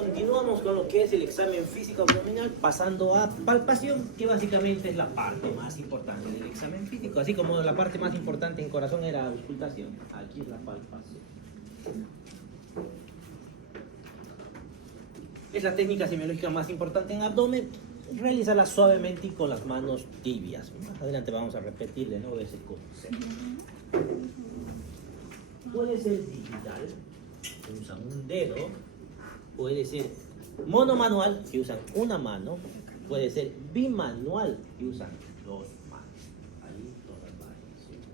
Continuamos con lo que es el examen físico abdominal, pasando a palpación, que básicamente es la parte más importante del examen físico. Así como la parte más importante en corazón era la auscultación, aquí es la palpación. Es la técnica semiológica más importante en abdomen. Realizarla suavemente y con las manos tibias. Más adelante vamos a repetir de nuevo ese concepto. Puede ser digital, que usan un dedo. Puede ser monomanual, que usan una mano. Puede ser bimanual, que usan dos manos. Ahí todas las variaciones.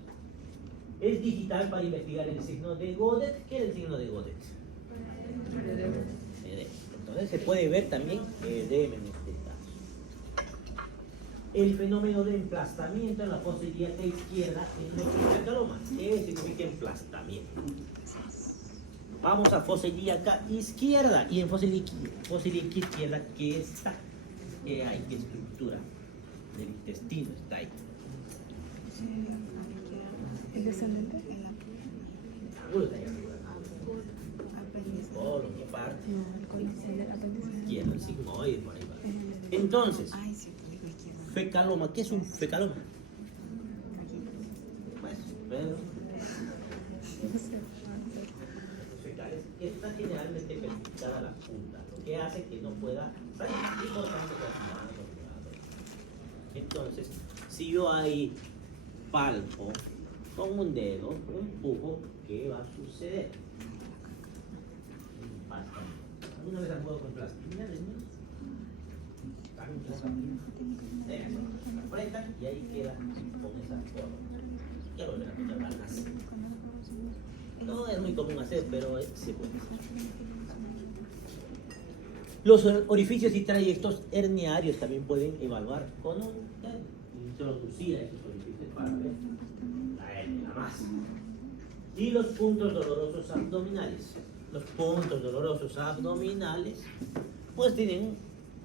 Es digital para investigar el signo de Godet. ¿Qué es el signo de Godet? Entonces se puede ver también edema en este caso. El fenómeno de emplastamiento en la fosa ilíaca izquierda en nuestro fecaloma. ¿Qué significa emplastamiento? Vamos a fosa ilíaca izquierda. Y en fosa ilíaca izquierda, ¿qué está? ¿Qué hay? ¿Qué estructura del intestino está ahí? ¿El descendente? Por ¿qué parte? No, el códice del apéndice. Izquierda, el sigmoide, por ahí va. Entonces, fecaloma, ¿qué es un fecaloma? Pues, pero fecales está generalmente perjudicada la punta, lo que hace que no pueda salir y por tanto entonces, si yo ahí palpo con un dedo, empujo, ¿qué va a suceder? ¿Alguna vez han jugado con plastilina, niños? Se apretan y ahí queda con esa forma. Ya volver a meter ganas. No es muy común hacer, pero se puede hacer. Los orificios y trayectos herniarios también pueden evaluar con introducir a esos orificios para ver la hernia más. Y los puntos dolorosos abdominales. Los puntos dolorosos abdominales pues tienen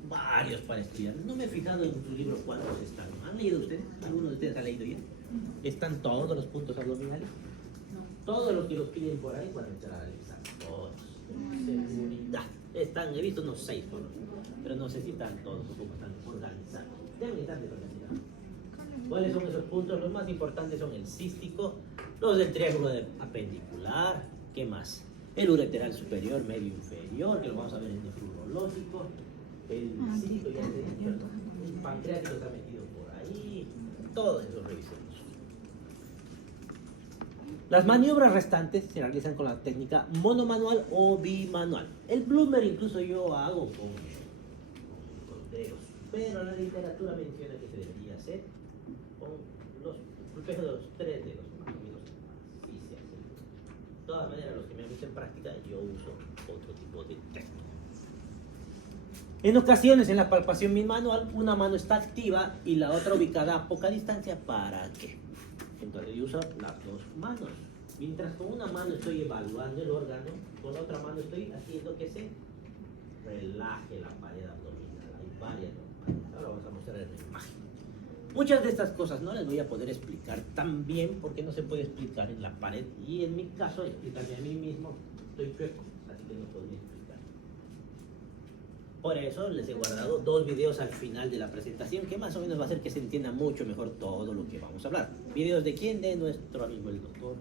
varios para estudiar. No me he fijado en tu libro cuántos están. ¿Han leído ustedes? ¿Alguno de ustedes ha leído ya? ¿Están todos los puntos abdominales? Todos los que los piden por ahí van a entrar al examen. Todos. Con seguridad. Están, he visto unos 6 por lo menos, pero no sé si están todos o cómo están organizados. Deben estar desorganizados. ¿Cuáles son esos puntos? Los más importantes son el cístico, los del triángulo apendicular, ¿qué más? El ureteral superior, medio inferior, que lo vamos a ver en el nefrológico, el cístico, ya te he dicho, el pancreático está metido por ahí, todos esos revisemos. Las maniobras restantes se realizan con la técnica monomanual o bimanual. El bloomer incluso yo hago con dedos, pero la literatura menciona que se debería hacer con los golpeos de los 3 dedos. Sí se hace. De todas maneras, los que me han visto en práctica, yo uso otro tipo de técnica. En ocasiones, en la palpación bimanual, una mano está activa y la otra ubicada a poca distancia. ¿Para qué? Entonces yo uso las dos manos. Mientras con una mano estoy evaluando el órgano, con la otra mano estoy haciendo que se relaje la pared abdominal. Hay varias maneras. Ahora vamos a mostrar en la imagen. Muchas de estas cosas no las voy a poder explicar tan bien porque no se puede explicar en la pared. Y en mi caso, explicarme a mí mismo, estoy chueco, así que no podría explicar. Por eso les he guardado 2 videos al final de la presentación que más o menos va a hacer que se entienda mucho mejor todo lo que vamos a hablar. ¿Videos de quién? De nuestro amigo el doctor.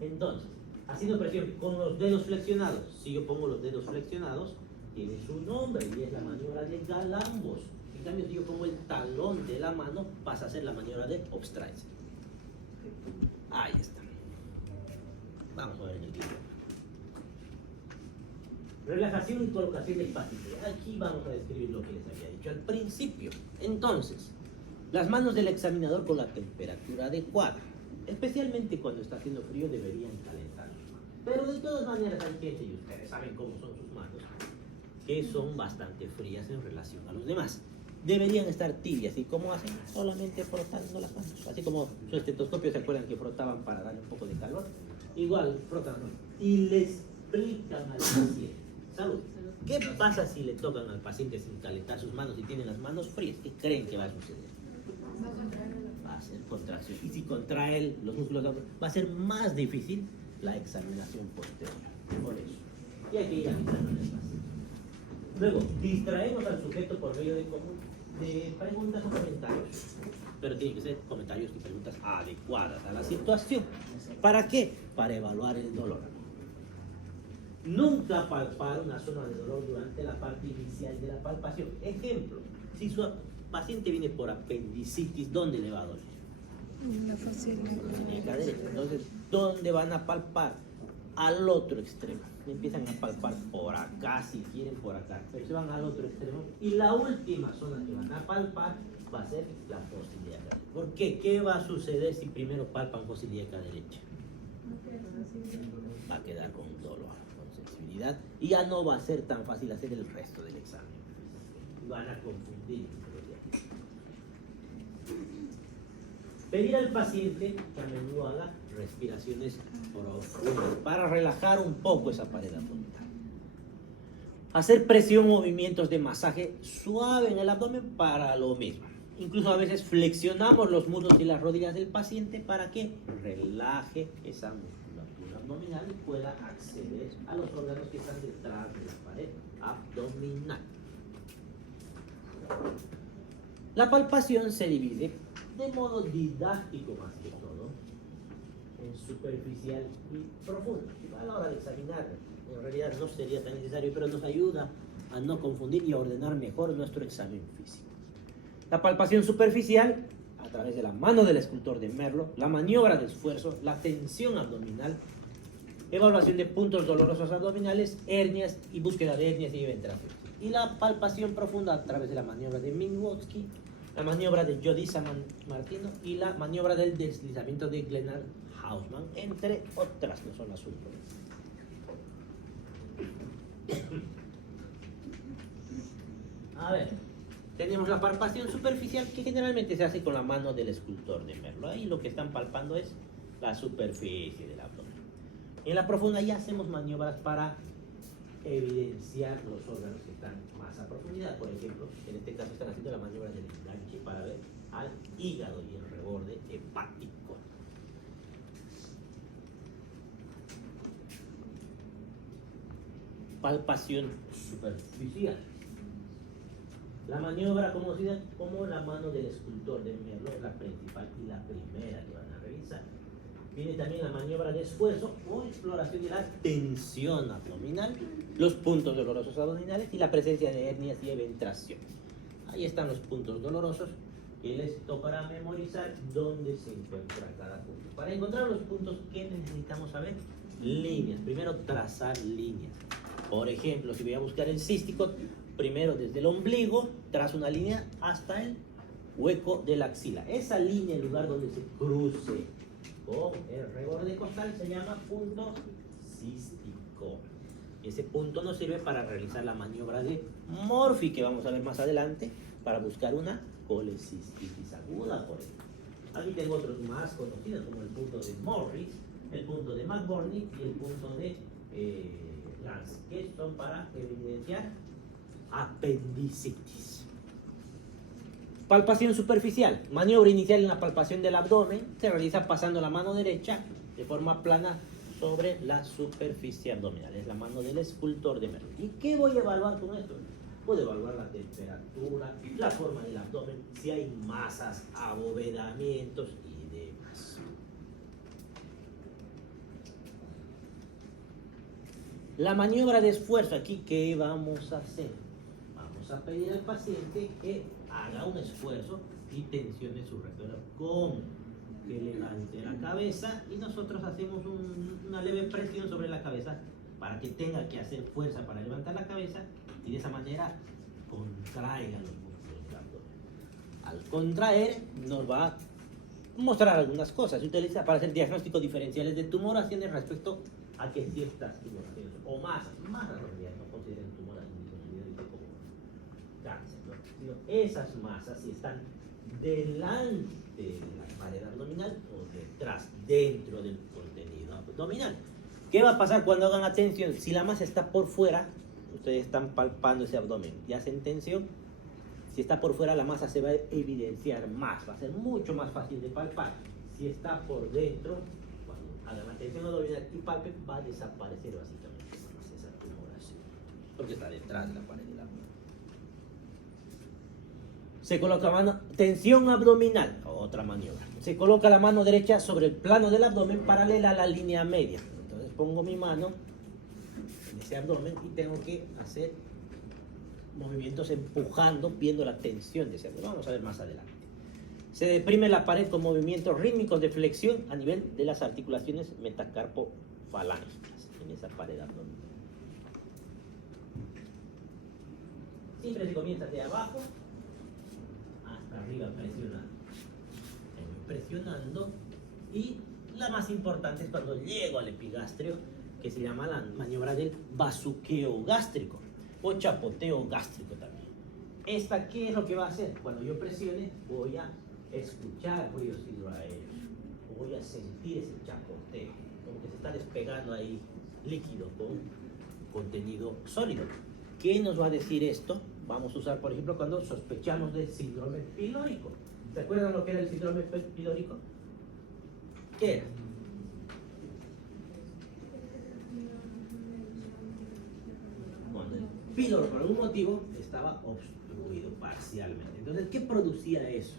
Entonces, haciendo presión con los dedos flexionados. Si yo pongo los dedos flexionados, tiene su nombre y es la maniobra de Galambos. En cambio, si yo pongo el talón de la mano, pasa a ser la maniobra de Obstructs. Ahí está. Vamos a ver en el video. Relajación y colocación del paciente. Aquí vamos a describir lo que les había dicho al principio. Entonces, las manos del examinador con la temperatura adecuada. Especialmente cuando está haciendo frío deberían calentar. Pero de todas maneras hay gente, y ustedes saben cómo son sus manos, que son bastante frías en relación a los demás. Deberían estar tibias. ¿Y cómo hacen? Solamente frotando las manos. Así como su estetoscopio, ¿se acuerdan que frotaban para darle un poco de calor? Igual, frotan. Y le explican al paciente. Salud. ¿Qué pasa si le tocan al paciente sin calentar sus manos y tienen las manos frías? ¿Qué creen que va a suceder? Va a ser contracción. Y si contrae los músculos, va a ser más difícil la examinación posterior. Por eso. Y hay que ir aplicando el espacio. Luego, distraemos al sujeto por medio de preguntas o comentarios. Pero tienen que ser comentarios y preguntas adecuadas a la situación. ¿Para qué? Para evaluar el dolor. Nunca palpar una zona de dolor durante la parte inicial de la palpación. Ejemplo, si su paciente viene por apendicitis, ¿dónde le va a doler? La facilidad. Entonces, ¿dónde van a palpar? Al otro extremo. Empiezan a palpar por acá, si quieren por acá, pero se van al otro extremo. Y la última zona que van a palpar va a ser la fosa ilíaca. ¿Por qué? ¿Qué va a suceder si primero palpan fosa ilíaca derecha? Va a quedar con dolor, con sensibilidad, y ya no va a ser tan fácil hacer el resto del examen. Van a confundir. Pedir al paciente que a menudo haga respiraciones profundas para relajar un poco esa pared abdominal. Hacer presión o movimientos de masaje suave en el abdomen para lo mismo. Incluso a veces flexionamos los muslos y las rodillas del paciente para que relaje esa musculatura abdominal y pueda acceder a los órganos que están detrás de la pared abdominal. La palpación se divide de modo didáctico más que todo en superficial y profundo. A la hora de examinar, en realidad no sería tan necesario, pero nos ayuda a no confundir y a ordenar mejor nuestro examen físico. La palpación superficial, a través de la mano del escultor de Merlo, la maniobra de esfuerzo, la tensión abdominal, evaluación de puntos dolorosos abdominales, hernias y búsqueda de hernias y ventraciones. Y la palpación profunda a través de la maniobra de Minwotsky, la maniobra de Jodisa Martino y la maniobra del deslizamiento de Glenard Hausman, entre otras, no son las únicas. A ver, tenemos la palpación superficial que generalmente se hace con la mano del escultor de Merlo. Ahí lo que están palpando es la superficie del abdomen. En la profunda ya hacemos maniobras para evidenciar los órganos que están más a profundidad. Por ejemplo, en este caso están haciendo la maniobra del enganche para ver al hígado y el reborde hepático. Palpación superficial. La maniobra conocida como la mano del escultor de Merlo es la principal y la primera que van a revisar. Viene también la maniobra de esfuerzo o exploración de la tensión abdominal, los puntos dolorosos abdominales y la presencia de hernias y eventraciones. Ahí están los puntos dolorosos que les tocará memorizar dónde se encuentra cada punto. Para encontrar los puntos, ¿qué necesitamos saber? Líneas. Primero, trazar líneas. Por ejemplo, si voy a buscar el cístico, primero desde el ombligo, trazo una línea hasta el hueco de la axila. Esa línea, el lugar donde se cruce con el reborde costal, se llama punto cístico. Ese punto nos sirve para realizar la maniobra de Morphy, que vamos a ver más adelante, para buscar una colecistitis aguda, por ejemplo. Aquí tengo otros más conocidos, como el punto de Morris, el punto de McBurney y el punto de Lance, que son para evidenciar apendicitis. Palpación superficial. Maniobra inicial en la palpación del abdomen se realiza pasando la mano derecha de forma plana sobre la superficie abdominal. Es la mano del escultor de Merlo. ¿Y qué voy a evaluar con esto? Puedo evaluar la temperatura, la forma del abdomen, si hay masas, abovedamientos y demás. La maniobra de esfuerzo aquí, ¿qué vamos a hacer? Vamos a pedir al paciente que haga un esfuerzo y tensione su recto abdomen, que levante la cabeza y nosotros hacemos una leve presión sobre la cabeza para que tenga que hacer fuerza para levantar la cabeza y de esa manera contraiga los músculos del abdomen. Al contraer nos va a mostrar algunas cosas. Se utiliza para hacer diagnósticos diferenciales de tumoraciones respecto a que ciertas tumoraciones o masas en realidad no consideran tumoraciones, como cáncer, ¿no? Sino esas masas si están delante de la pared abdominal o detrás, dentro del contenido abdominal. ¿Qué va a pasar cuando hagan la tensión? Si la masa está por fuera, ustedes están palpando ese abdomen y hacen tensión. Si está por fuera, la masa se va a evidenciar más, va a ser mucho más fácil de palpar. Si está por dentro, cuando hagan la tensión abdominal y palpen, va a desaparecer básicamente. porque está detrás de la pared del abdomen. Se coloca mano, tensión abdominal, otra maniobra. Se coloca la mano derecha sobre el plano del abdomen paralela a la línea media. Entonces pongo mi mano en ese abdomen y tengo que hacer movimientos empujando, viendo la tensión de ese abdomen. Vamos a ver más adelante. Se deprime la pared con movimientos rítmicos de flexión a nivel de las articulaciones metacarpofalángicas en esa pared abdominal. Siempre se comienza de abajo hasta arriba presionando. Presionando, y la más importante es cuando llego al epigastrio, que se llama la maniobra del bazuqueo gástrico o chapoteo gástrico también. ¿Esta qué es lo que va a hacer? Cuando yo presione voy a escuchar ruidos hidroaéreos, voy a sentir ese chapoteo, como que se está despegando ahí líquido con contenido sólido. ¿Qué nos va a decir esto? Vamos a usar, por ejemplo, cuando sospechamos de síndrome pilórico. ¿Se acuerdan lo que era el síndrome pilórico? ¿Qué era? Cuando el píloro por algún motivo estaba obstruido parcialmente. Entonces, ¿qué producía eso?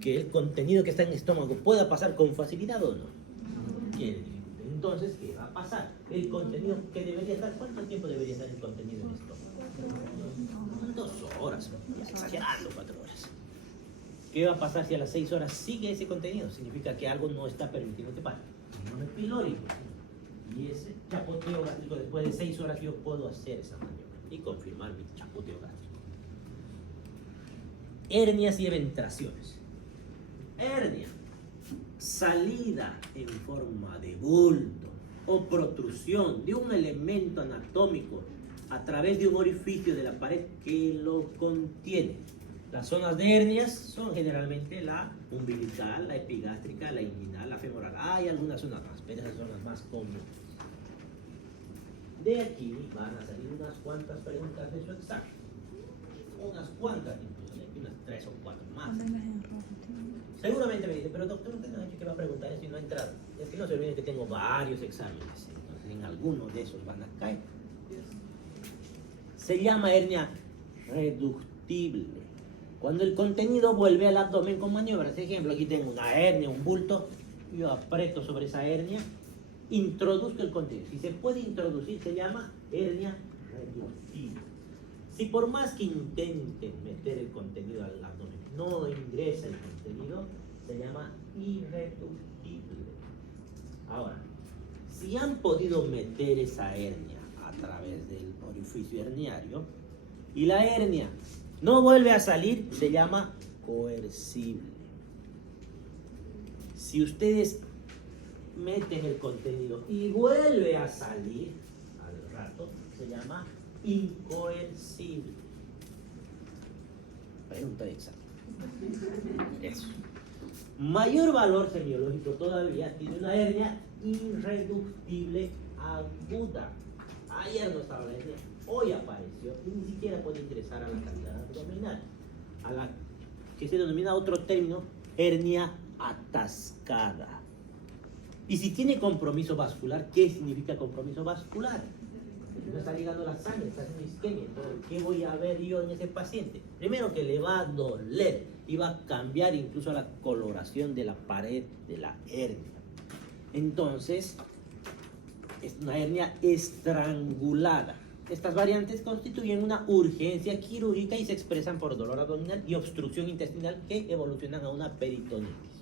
Que el contenido que está en el estómago pueda pasar con facilidad o no. Entonces, ¿qué va a pasar? El contenido que debería estar, ¿cuánto tiempo debería estar el contenido en el estómago? 2 horas, exagerando 4 horas. ¿Qué va a pasar si a las 6 horas sigue ese contenido? Significa que algo no está permitiendo que pase. No es pilórico. Y ese chapoteo gástrico, después de 6 horas yo puedo hacer esa maniobra y confirmar mi chapoteo gástrico. Hernias y eventraciones. Hernia, salida en forma de bulto o protrusión de un elemento anatómico a través de un orificio de la pared que lo contiene. Las zonas de hernias son generalmente la umbilical, la epigástrica, la inguinal, la femoral. Hay algunas zonas más, pero esas son las más comunes. De aquí van a salir unas cuantas preguntas de su examen. Unas cuantas, incluso, unas 3 o 4 más. Seguramente me dice, pero doctor, usted no ha dicho que va a preguntar eso y no ha entrado. Es que no se olviden que tengo varios exámenes, entonces en algunos de esos van a caer. Se llama hernia reductible. Cuando el contenido vuelve al abdomen con maniobras. Ejemplo, aquí tengo una hernia, un bulto, yo aprieto sobre esa hernia, introduzco el contenido. Si se puede introducir, se llama hernia reductible. Si por más que intenten meter el contenido al abdomen, no ingresa el contenido, se llama irreductible. Ahora, si han podido meter esa hernia a través del orificio herniario y la hernia no vuelve a salir, se llama coercible. Si ustedes meten el contenido y vuelve a salir al rato, se llama incoercible. Pregunta de examen. Eso. Mayor valor semiológico todavía tiene una hernia irreductible aguda. Ayer no estaba la hernia, hoy apareció y ni siquiera puede ingresar a la cavidad abdominal, a la que se denomina otro término, hernia atascada. Y si tiene compromiso vascular, ¿qué significa compromiso vascular? No está llegando la sangre, está haciendo isquemia. Entonces, ¿qué voy a ver yo en ese paciente? Primero que le va a doler y va a cambiar incluso la coloración de la pared de la hernia. Entonces, es una hernia estrangulada. Estas variantes constituyen una urgencia quirúrgica y se expresan por dolor abdominal y obstrucción intestinal que evolucionan a una peritonitis.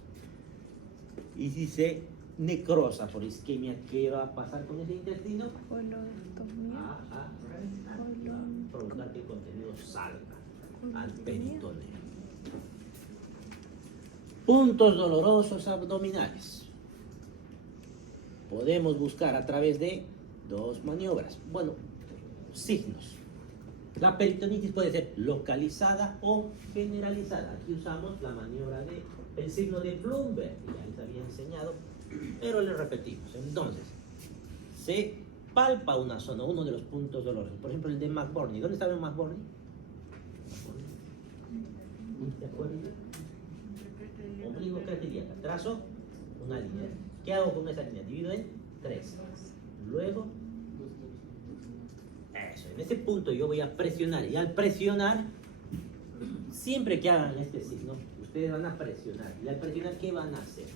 Y si se necrosa por isquemia, ¿qué va a pasar con ese intestino? Va a provocar que el contenido salga al peritoneo. Puntos dolorosos abdominales. Podemos buscar a través de 2 maniobras. Bueno, signos. La peritonitis puede ser localizada o generalizada. Aquí usamos la maniobra el signo de Bloomberg, que ya les había enseñado, pero les repetimos. Entonces, se palpa una zona, uno de los puntos dolorosos. Por ejemplo, el de McBurney. ¿Dónde estaba el McBurney? ¿De acuerdo? Ombligo crateríaca. Trazo una línea. ¿Qué hago con esa línea? Divido en 3. Luego Eso, en ese punto yo voy a presionar. Y al presionar, siempre que hagan este signo, ustedes van a presionar. Y al presionar, ¿qué van a hacer?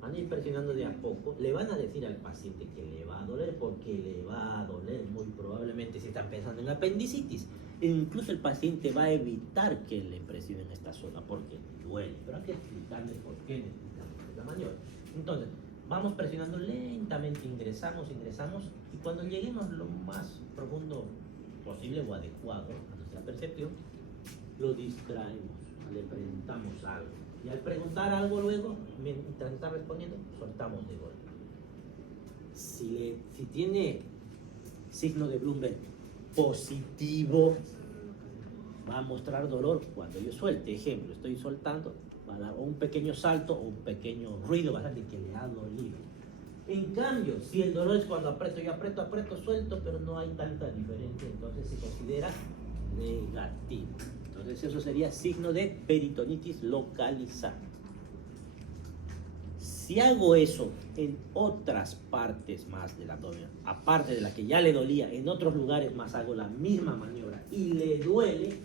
Van a ir presionando de a poco. Le van a decir al paciente que le va a doler, porque le va a doler muy probablemente si están pensando en apendicitis. E incluso el paciente va a evitar que le presionen esta zona porque duele. Pero hay que explicarle por qué necesitamos la maniobra. Entonces, vamos presionando lentamente, ingresamos, y cuando lleguemos lo más profundo posible o adecuado a nuestra percepción, lo distraemos, le preguntamos algo. Y al preguntar algo luego, mientras está respondiendo, soltamos de golpe. Si tiene signo de Bloomberg positivo, va a mostrar dolor cuando yo suelte. Ejemplo, estoy soltando, va a dar un pequeño salto o un pequeño ruido bastante que le ha dolido. En cambio, si el dolor es cuando aprieto, yo aprieto, suelto, pero no hay tanta diferencia, entonces se considera negativo. Entonces eso sería signo de peritonitis localizada. Si hago eso en otras partes más del abdomen, aparte de la que ya le dolía, en otros lugares más hago la misma maniobra y le duele,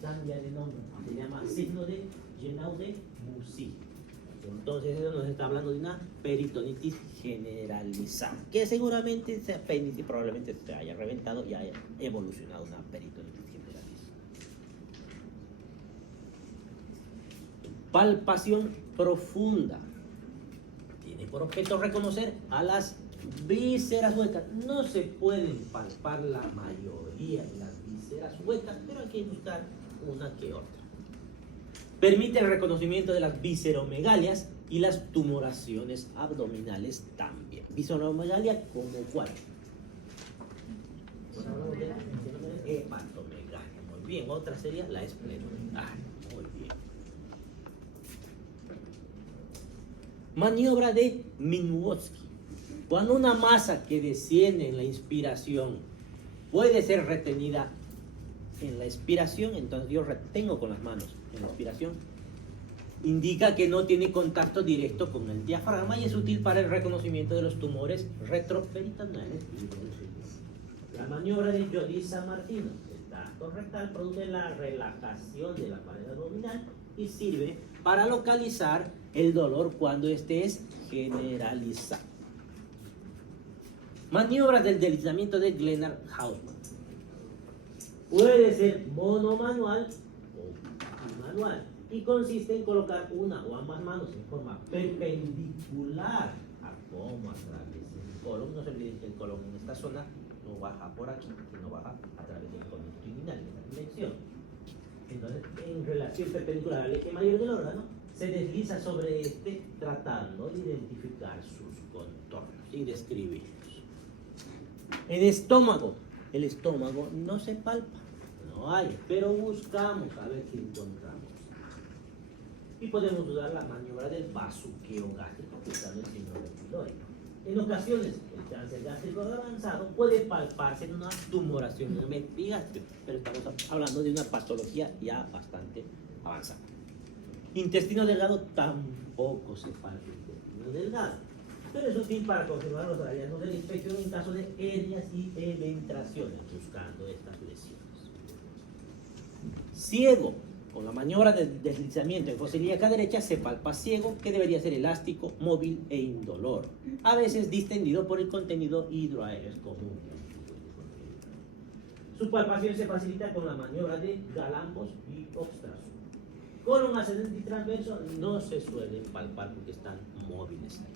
cambia de nombre, se llama signo de Genau de Musi. Entonces eso nos está hablando de una peritonitis generalizada, que seguramente ese apéndice probablemente se haya reventado y haya evolucionado una peritonitis generalizada. Palpación profunda. Tiene por objeto reconocer a las vísceras huecas. No se pueden palpar la mayoría de las vísceras huecas, pero hay que buscar una que otra. Permite el reconocimiento de las visceromegalias y las tumoraciones abdominales también. Visceromegalia como cuál. Hepatomegalia. Muy bien. Otra sería la esplenomegalia. Muy bien. Maniobra de Minwoski. Cuando una masa que desciende en la inspiración puede ser retenida en la expiración, entonces yo retengo con las manos en la expiración, indica que no tiene contacto directo con el diafragma y es útil para el reconocimiento de los tumores retroperitoneales. La maniobra de Yodisa Martino, el tacto rectal, produce la relajación de la pared abdominal y sirve para localizar el dolor cuando este es generalizado. Maniobras del deslizamiento de Glenard-Hausmann. Puede ser monomanual o manual y consiste en colocar una o ambas manos en forma perpendicular a cómo atraviesa el colon. No se olviden que el colon en esta zona no baja por aquí, sino baja a través del colon inguinal, en esta dimensión. Entonces, en relación perpendicular al eje mayor del órgano, se desliza sobre este tratando de identificar sus contornos y describirlos. En estómago. El estómago no se palpa, no hay, pero buscamos a ver si encontramos. Y podemos usar la maniobra del bazuqueo gástrico, usando el signo repiloico. En ocasiones, el cáncer gástrico avanzado puede palparse en una tumoración en el epigastrio, pero estamos hablando de una patología ya bastante avanzada. Intestino delgado tampoco se palpa el intestino delgado, pero es útil para confirmar los hallazgos de la inspección en caso de hernias y eventraciones, buscando estas lesiones. Ciego. Con la maniobra de deslizamiento en fosa ilíaca derecha se palpa ciego, que debería ser elástico, móvil e indolor, a veces distendido por el contenido hidroaéreo. Es común. Su palpación se facilita con la maniobra de Galambos y Obstraso. Colon ascendente y transverso no se suelen palpar porque están móviles ahí.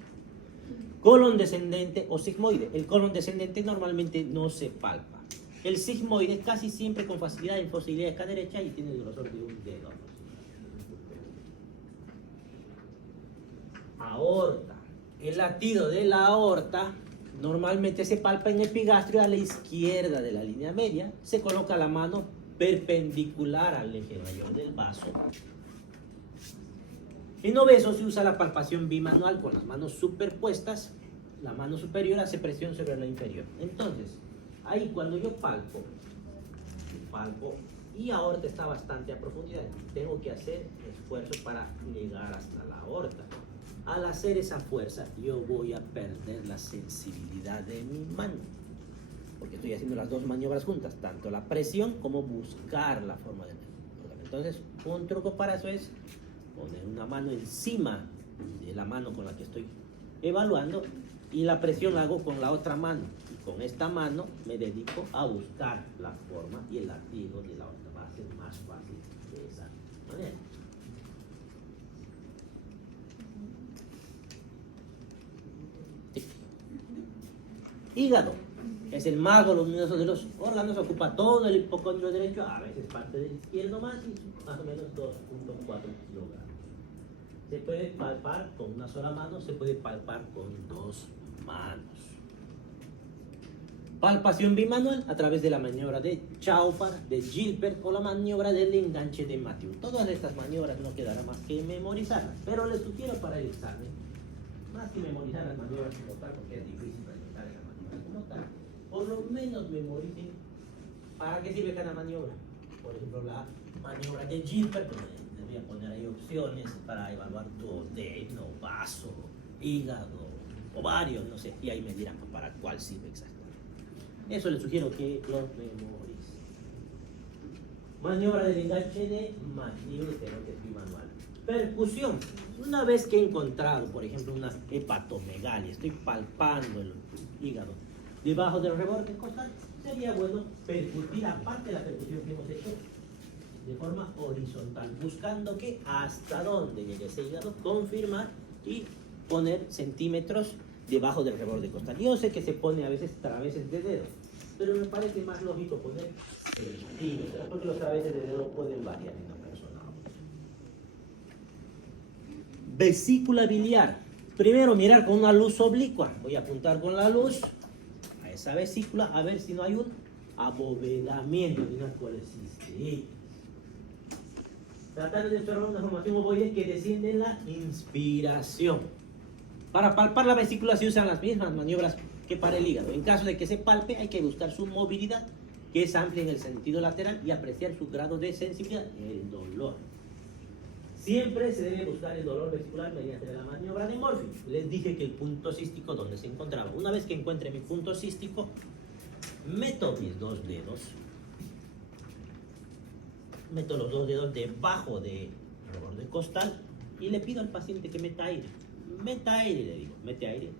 Colon descendente o sigmoide. El colon descendente normalmente no se palpa. El sigmoide casi siempre con facilidad en fosa ilíaca derecha y tiene el grosor de un dedo. Aorta. El latido de la aorta normalmente se palpa en epigastrio a la izquierda de la línea media. Se coloca la mano perpendicular al eje mayor del vaso. En obesos se usa la palpación bimanual con las manos superpuestas. La mano superior hace presión sobre la inferior. Entonces, ahí cuando yo palpo y aorta está bastante a profundidad, tengo que hacer esfuerzo para llegar hasta la aorta. Al hacer esa fuerza, yo voy a perder la sensibilidad de mi mano. porque estoy haciendo las dos maniobras juntas, tanto la presión como buscar la forma del órgano. Entonces, un truco para eso es poner una mano encima de la mano con la que estoy evaluando y la presión la hago con la otra mano. Y con esta mano me dedico a buscar la forma y el latido de la otra. Va a ser más fácil de esa manera. Sí. Hígado. Es el más voluminoso de los órganos, ocupa todo el hipocondrio derecho, a veces parte del izquierdo más, y más o menos 2.4 kilogramos. Se puede palpar con una sola mano, se puede palpar con dos manos. Palpación bimanual a través de la maniobra de Chauffard, de Gilbert o la maniobra del enganche de Matthew. Todas estas maniobras no quedará más que memorizarlas, pero les sugiero para el examen, más que memorizar las maniobras como tal, porque es difícil preguntar en la maniobra como tal, por lo menos memoricen para qué sirve cada maniobra. Por ejemplo, la maniobra de Gilbert, les voy a poner ahí opciones para evaluar duodeno, vaso, hígado, ovario, no sé, y ahí me dirán para cuál sirve exactamente. Eso les sugiero que lo memoricen. Maniobra del enganche de Matthew, pero que es bimanual. Percusión. Una vez que he encontrado, por ejemplo, una hepatomegalia, estoy palpando el hígado debajo del reborde costal, sería bueno percutir, aparte de la percusión que hemos hecho, de forma horizontal, buscando que hasta dónde llegue ese hígado, confirmar y poner centímetros debajo del reborde costal. Yo sé que se pone a veces traveses de dedo, pero me parece más lógico poner centímetros, porque los traveses de dedo pueden variar en la persona. Vesícula biliar. Primero mirar con una luz oblicua. Voy a apuntar con la luz a esa vesícula a ver si no hay un abovedamiento de una colecistitis. Tratar de observar una formación ovoide que desciende en la inspiración. Para palpar la vesícula se usan las mismas maniobras que para el hígado. En caso de que se palpe, hay que buscar su movilidad, que es amplia en el sentido lateral, y apreciar su grado de sensibilidad, el dolor. Siempre se debe buscar el dolor vesicular mediante la maniobra de Morphy. Les dije que el punto cístico, donde se encontraba. Una vez que encuentre mi punto cístico, meto mis dos dedos. Meto los dos dedos debajo del reborde costal y le pido al paciente que meta aire. Meta aire, le digo, mete aire.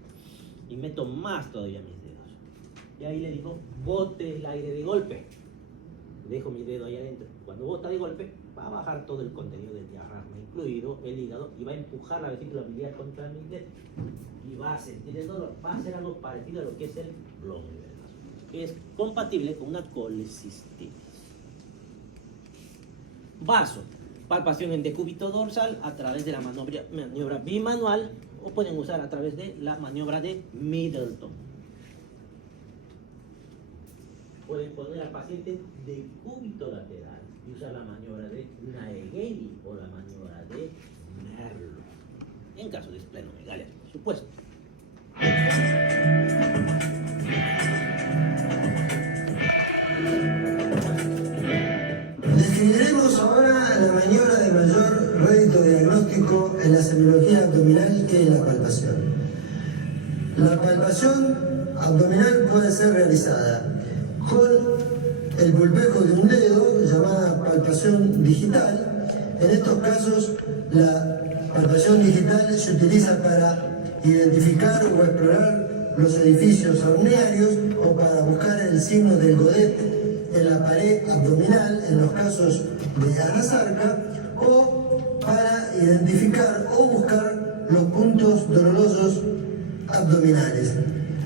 Y meto más todavía mis dedos. Y ahí le digo, bote el aire de golpe. Dejo mi dedo ahí adentro. Cuando bota de golpe, va a bajar todo el contenido del diafragma, incluido el hígado, y va a empujar la vesícula biliar contra mi dedo. Y va a sentir el dolor. Va a hacer algo parecido a lo que es el bloqueo, que es compatible con una colecistitis. Vaso. Palpación en decúbito dorsal a través de la maniobra bimanual, o pueden usar a través de la maniobra de Middleton. Pueden poner al paciente decúbito lateral y usar la maniobra de Naegeli o la maniobra de Merlo, en caso de esplenomegalia, por supuesto. Describiremos ahora la maniobra de mayor rédito diagnóstico en la semiología abdominal, que es la palpación. La palpación abdominal puede ser realizada con el pulpejo de un dedo, llamada palpación digital. En estos casos, la palpación digital se utiliza para identificar o explorar los edificios amniarios o para buscar el signo del Godet en la pared abdominal, en los casos de anasarca, o para identificar o buscar los puntos dolorosos abdominales,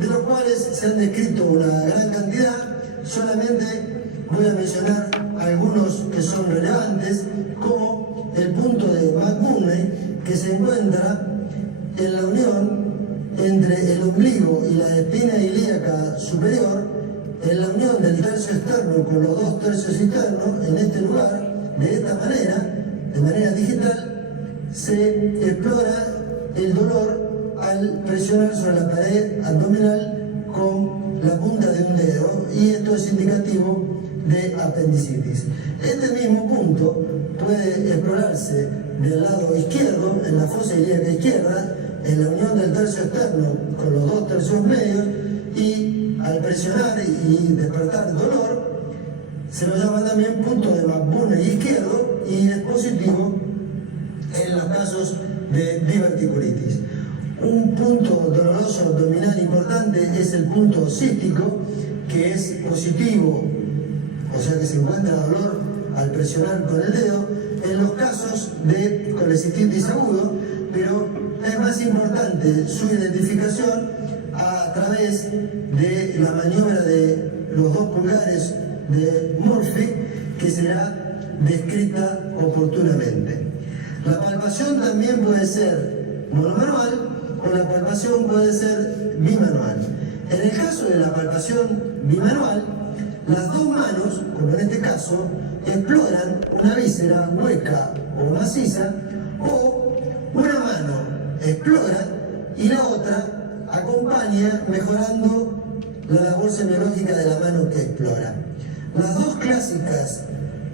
de los cuales se han descrito una gran cantidad. Solamente voy a mencionar algunos que son relevantes, como el punto de McMurray, que se encuentra en la unión entre el ombligo y la espina ilíaca superior, en la unión del tercio externo con los dos tercios internos. En este lugar, de esta manera, de manera digital, se explora el dolor al presionar sobre la pared abdominal con la punta de un dedo, y esto es indicativo de apendicitis. Este mismo punto puede explorarse del lado izquierdo, en la fosa ilíaca izquierda, en la unión del tercio externo con los dos tercios medios, y al presionar y despertar dolor, se lo llama también punto de McBurney izquierdo y es positivo en los casos de diverticulitis. Un punto doloroso abdominal importante es el punto cístico, que es positivo, o sea que se encuentra dolor al presionar con el dedo en los casos de colecistitis agudo, pero es más importante su identificación a través de la maniobra de los 2 pulgares de Murphy, que será descrita oportunamente. La palpación también puede ser monomanual o la palpación puede ser bimanual. En el caso de la palpación bimanual, las 2 manos, como en este caso, exploran una víscera hueca o maciza, o una mano explora y la otra acompaña mejorando la labor semiológica de la mano que explora. Las 2 clásicas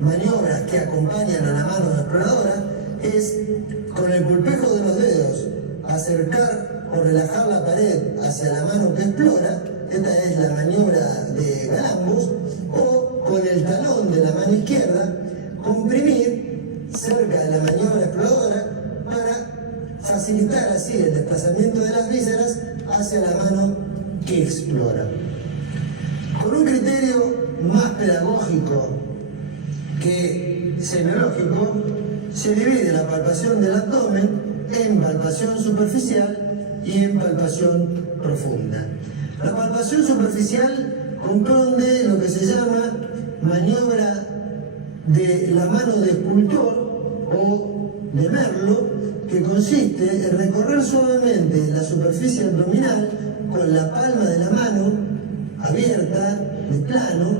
maniobras que acompañan a la mano exploradora es con el pulpejo de los dedos acercar o relajar la pared hacia la mano que explora, esta es la maniobra de Galambos, o con el talón de la mano izquierda comprimir cerca de la maniobra exploradora para facilitar así el desplazamiento de las vísceras hacia la mano que explora. Con un criterio más pedagógico que semiológico, se divide la palpación del abdomen en palpación superficial y en palpación profunda. La palpación superficial comprende lo que se llama maniobra de la mano de escultor o de Merlo, que consiste en recorrer suavemente la superficie abdominal con la palma de la mano abierta, de plano,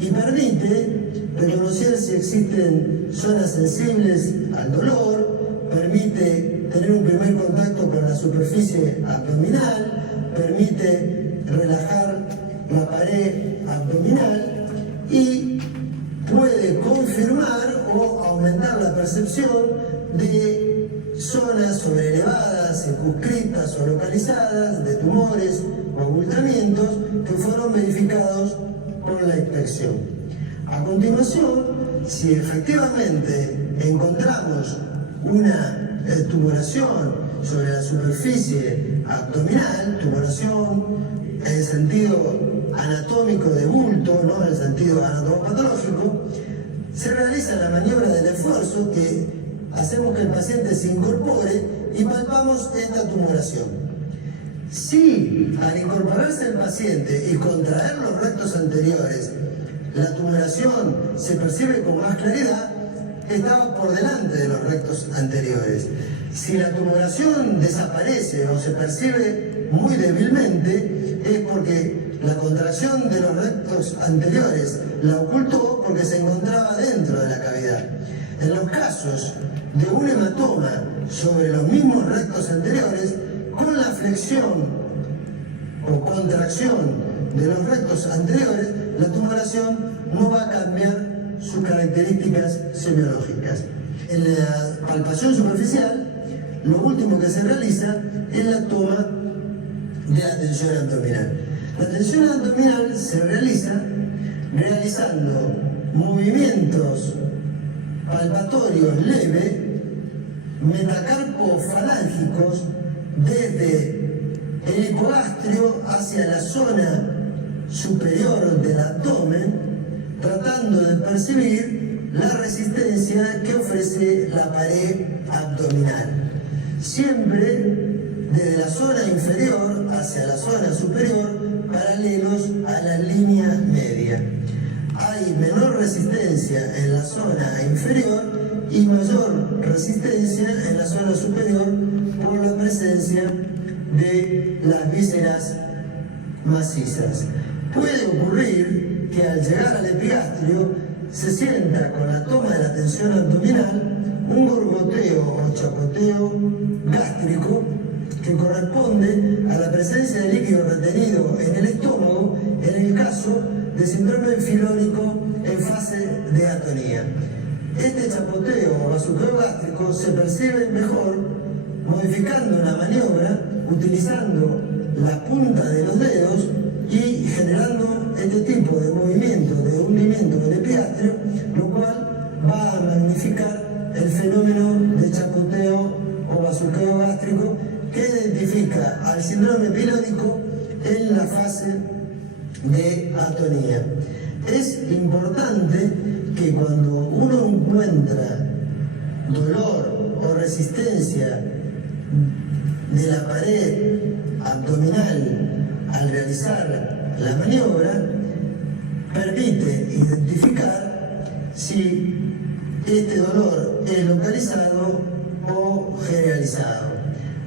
y permite reconocer si existen zonas sensibles al dolor, permite tener un primer contacto con la superficie abdominal, permite relajar la pared abdominal y puede confirmar o aumentar la percepción de zonas sobreelevadas, circunscritas o localizadas, de tumores o abultamientos que fueron verificados por la inspección. A continuación, si efectivamente encontramos una tumoración sobre la superficie abdominal, tumoración en el sentido anatómico de bulto, no en el sentido anatomopatológico, se realiza la maniobra del esfuerzo, que hacemos que el paciente se incorpore y palpamos esta tumoración. Si al incorporarse el paciente y contraer los rectos anteriores, la tumoración se percibe con más claridad, estaba por delante de los rectos anteriores. Si la tumoración desaparece o se percibe muy débilmente, es porque la contracción de los rectos anteriores la ocultó porque se encontraba dentro de la cavidad. En los casos de un hematoma sobre los mismos rectos anteriores, con la flexión o contracción de los rectos anteriores, la tumoración no va a cambiar sus características semiológicas. En la palpación superficial, lo último que se realiza es la toma de la tensión abdominal. La tensión abdominal se realiza realizando movimientos palpatorios leves, metacarpofalángicos, desde el hipogastrio hacia la zona superior del abdomen, tratando de percibir la resistencia que ofrece la pared abdominal. Siempre desde la zona inferior hacia la zona superior, paralelos a la línea media. Hay menor resistencia en la zona inferior y mayor resistencia en la zona superior por la presencia de las vísceras macizas. Puede ocurrir que al llegar al epigastrio se sienta con la toma de la tensión abdominal un gorgoteo o chapoteo gástrico que corresponde a la presencia de líquido retenido en el estómago en el caso de síndrome filónico en fase de atonía. Este chapoteo o basurqueo gástrico se percibe mejor modificando la maniobra utilizando la punta de los dedos y generando este tipo de movimiento, de hundimiento del epigastrio, lo cual va a magnificar el fenómeno de chapoteo o bazuqueo gástrico que identifica al síndrome pilórico en la fase de atonía. Es importante que cuando uno encuentra dolor o resistencia de la pared abdominal al realizar la maniobra, permite identificar si este dolor es localizado o generalizado.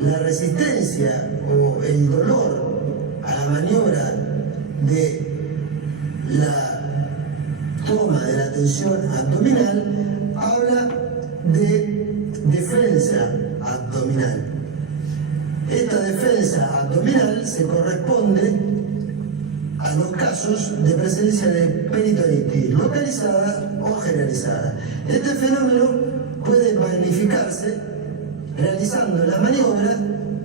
La resistencia o el dolor a la maniobra de la toma de la tensión abdominal habla de defensa abdominal. Esta defensa abdominal se corresponde a los casos de presencia de peritonitis localizada o generalizada. Este fenómeno puede magnificarse realizando la maniobra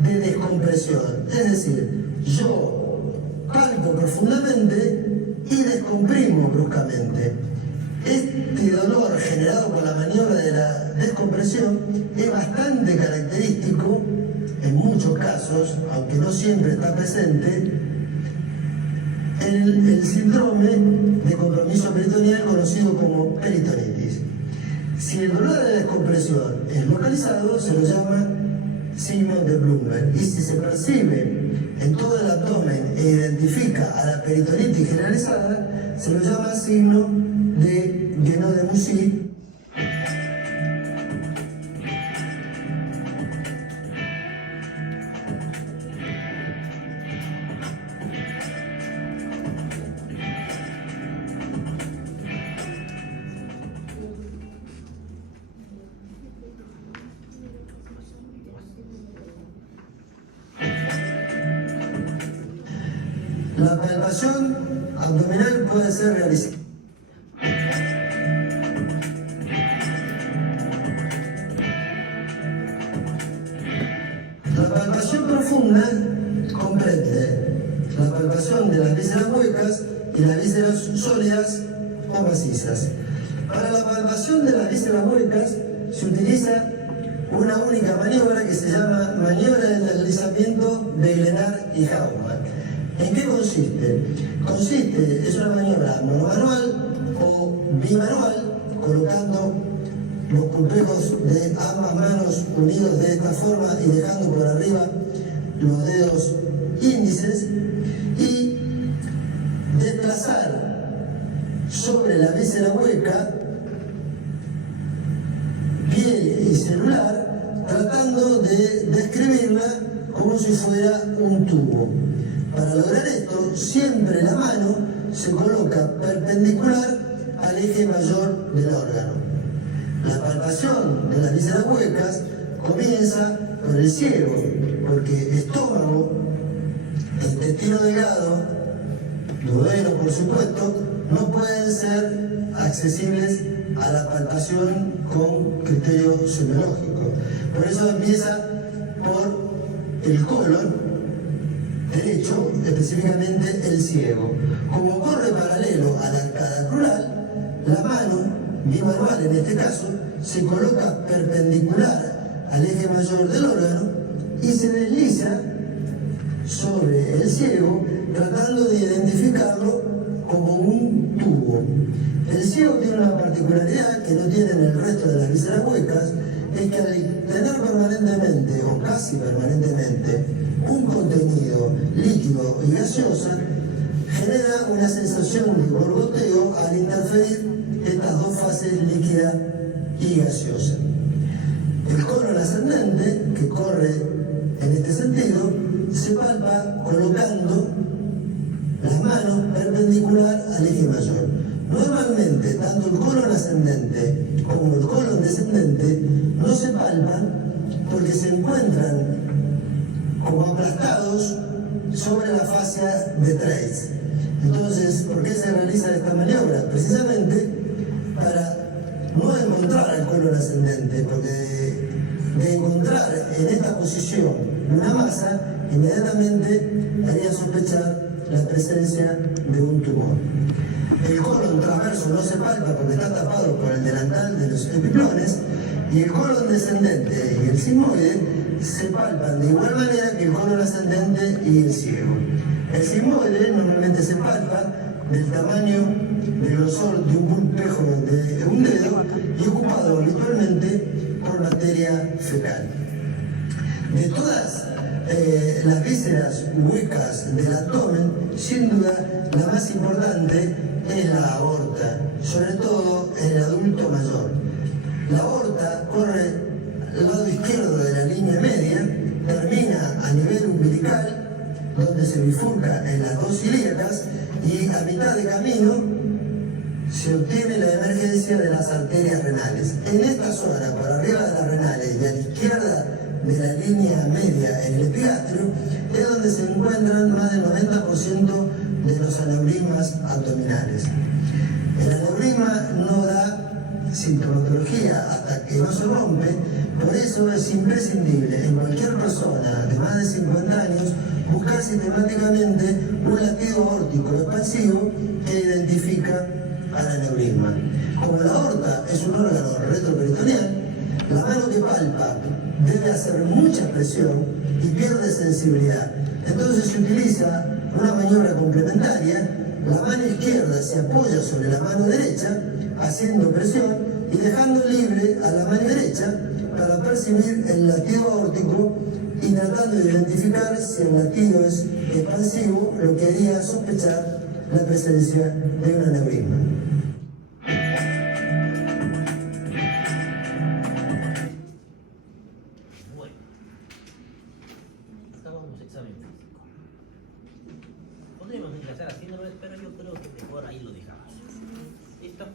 de descompresión, es decir, yo palpo profundamente y descomprimo bruscamente. Este dolor generado por la maniobra de la descompresión es bastante característico en muchos casos, aunque no siempre está presente, en el síndrome de compromiso peritoneal conocido como peritonitis. Si el dolor de la descompresión es localizado, se lo llama signo de Blumberg, y si se percibe en todo el abdomen e identifica a la peritonitis generalizada, se lo llama signo de Guénon de Mussy. La palpación abdominal puede ser realizada. La palpación profunda comprende la palpación de las vísceras huecas y las vísceras sólidas o macizas. Para la palpación de las vísceras huecas se utiliza una única maniobra que se llama maniobra de deslizamiento de Glenard y Hauman. ¿En qué consiste? Es una maniobra monomanual o bimanual, colocando los pulpejos de ambas manos unidos de esta forma y dejando por arriba los dedos índices, y desplazar sobre la víscera hueca piel y celular, tratando de describirla como si fuera un tubo. Para lograr esto, siempre la mano se coloca perpendicular al eje mayor del órgano. La palpación de las vísceras huecas comienza por el ciego, porque estómago, intestino delgado, duodeno por supuesto, no pueden ser accesibles a la palpación con criterio semiológico. Por eso empieza por el colon derecho, específicamente el ciego. Como corre paralelo a la arcada crural, la mano, bimanual en este caso, se coloca perpendicular al eje mayor del órgano y se desliza sobre el ciego, tratando de identificarlo como un tubo. El ciego tiene una particularidad que no tienen el resto de las vísceras huecas, es que al tener permanentemente o casi permanentemente un contenido líquido y gaseosa, genera una sensación de borboteo al interferir estas dos fases líquida y gaseosa. El colon ascendente, que corre en este sentido, se palpa colocando las manos perpendicular al eje mayor. Normalmente, tanto el colon ascendente como el colon descendente no se palpan porque se encuentran como aplastados sobre la fascia de Treitz. Entonces, ¿por qué se realiza esta maniobra? Precisamente para no encontrar al colon ascendente, porque de encontrar en esta posición una masa, inmediatamente haría sospechar la presencia de un tumor. El colon transverso no se palpa porque está tapado por el delantal de los epiplones, y el colon descendente y el sigmoide se palpan de igual manera que el colon ascendente y el ciego. El sigmoide normalmente se palpa del tamaño del grosor de un pulpejo de un dedo y ocupado habitualmente por materia fecal. De todas las vísceras huecas del abdomen, sin duda la más importante es la aorta, sobre todo en el adulto mayor. La aorta corre al lado izquierdo de la línea media, termina a nivel umbilical, donde se bifurca en las dos ilíacas, y a mitad de camino se obtiene la emergencia de las arterias renales. En esta zona, por arriba de las renales y a la izquierda de la línea media en el epigastrio, es donde se encuentran más del 90% de los aneurismas abdominales. El aneurisma no da sintomatología hasta que no se rompe, por eso es imprescindible en cualquier persona de más de 50 años buscar sistemáticamente un latido aórtico expansivo que identifica al aneurisma. Como la aorta es un órgano retroperitoneal, la mano que palpa debe hacer mucha presión y pierde sensibilidad. Entonces se utiliza una maniobra complementaria. La mano izquierda se apoya sobre la mano derecha, haciendo presión y dejando libre a la mano derecha para percibir el latido aórtico y tratando de identificar si el latido es expansivo, lo que haría sospechar la presencia de un aneurisma. Bueno, acabamos examen físico. Podríamos empezar haciéndolo, pero yo creo que mejor ahí lo dejamos. ¿Listo?